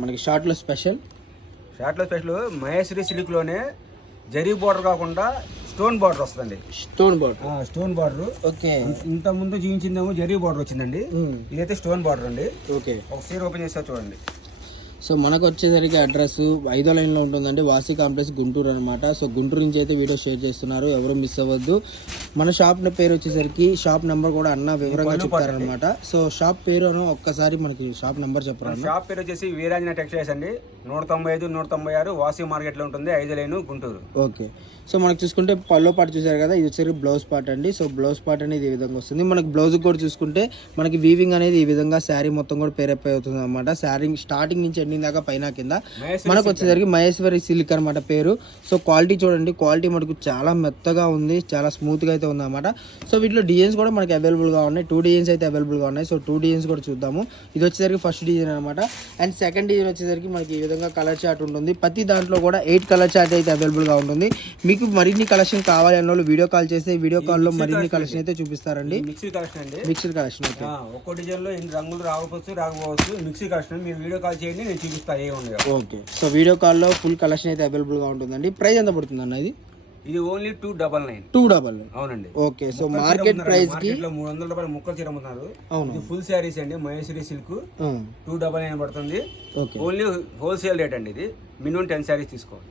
మనకి షార్ట్లో special Maheshwari silk లోనే జరీ బోర్డర్ కాకుండా స్టోన్ బార్డర్ వస్తుందండి. Stone border. ఓకే. ఇంత ముందు జీవించిందేమో జరీ బార్డర్ వచ్చిందండి. ఇదైతే స్టోన్ బార్డర్ అండి. ఓకే. ఒక సీర ఓపెన్ చేస్తా చూడండి. సో మనకు వచ్చేసరికి అడ్రస్ 5వ లైన్లో ఉంటుందండి, వాసి కాంప్లెక్స్, గుంటూరు అనమాట. సో గుంటూరు నుంచి అయితే వీడియో షేర్ చేస్తున్నారు, ఎవరు మిస్ అవ్వద్దు. మన షాప్ పేరు వచ్చేసరికి, షాప్ నెంబర్ కూడా అన్న వివరంగా చెప్తారనమాట. సో షాప్ పేరు ఒక్కసారి మనకి షాప్ నెంబర్ చెప్పారు. షాప్ పేరు వచ్చేసి వీరాంజన టెక్స్టైల్స్ అండి. 195, 196 వాసి మార్కెట్ లో ఉంటుంది, 5వ లైన్, గుంటూరు. ఓకే. సో మనకు చూసుకుంటే పల్లో పార్ట్ చూసారు కదా, ఇది వచ్చేసరికి బ్లౌజ్ పార్ట్ అండి. సో బ్లౌజ్ పార్ట్ అనేది ఈ విధంగా వస్తుంది. మనకి బ్లౌజ్ కూడా చూసుకుంటే మనకి వీవింగ్ అనేది ఈ విధంగా శారీ మొత్తం కూడా పేరప్ అవుతుంది అనమాట. శారీ స్టార్టింగ్ నుంచి ఎండింగ్ దాకా పైన కింద మనకు వచ్చేసరికి మహేశ్వరి సిల్క్ అనమాట పేరు. సో క్వాలిటీ చూడండి, క్వాలిటీ మనకు చాలా మెత్తగా ఉంది, చాలా స్మూత్ గా అయితే ఉంది అనమాట. సో వీటిలో డిజైన్స్ కూడా మనకి అవైలబుల్ గా ఉన్నాయి. 2 డిజైన్స్ అయితే అవైలబుల్ గా ఉన్నాయి. సో 2 డిజైన్స్ కూడా చూద్దాము. ఇది వచ్చేసరికి ఫస్ట్ డిజైన్ అనమాట. అండ్ సెకండ్ డిజైన్ వచ్చేసరికి మనకి ఈ విధంగా కలర్ చార్ట్ ఉంటుంది. ప్రతి దాంట్లో కూడా 8 కలర్ చార్ట్ అయితే అవైలబుల్ గా ఉంటుంది. మీకు మరిన్ని కలెక్షన్ కావాలి అన్న వాళ్ళు వీడియో కాల్ చేస్తే వీడియో కాల్ లో మరిన్ని కలెక్షన్ అయితే చూపిస్తారండి. మిక్సీ కలెక్షన్ అండి. Mixed collection. ఒక్కో డిజైన్ లో ఎన్ని రంగులు రాకపోవచ్చు. మిక్సీ కలెక్షన్ మీరు వీడియో కాల్ చేయండి, నేను చూపిస్తాను ఏముంది. ఓకే. సో వీడియో కాల్ లో ఫుల్ కలెక్షన్ అయితే అవైలబుల్ గా ఉంటుందండి. ప్రైస్ ఎంత పడుతుంది అన్న ఇది ఓన్లీ 299. 299. అవునండి. ఓకే. సో మార్కెట్ ప్రైస్ కి $300 ముక్కలు చీర అమ్ముతున్నారు. అవును. ఇది ఫుల్ శారీస్ అండి, మహేశ్వరి సిల్క్. 299 పడుతుంది. ఓన్లీ హోల్సేల్ రేట్ అండి. ఇది మినిమం 10 శారీస్ తీసుకోవాలి.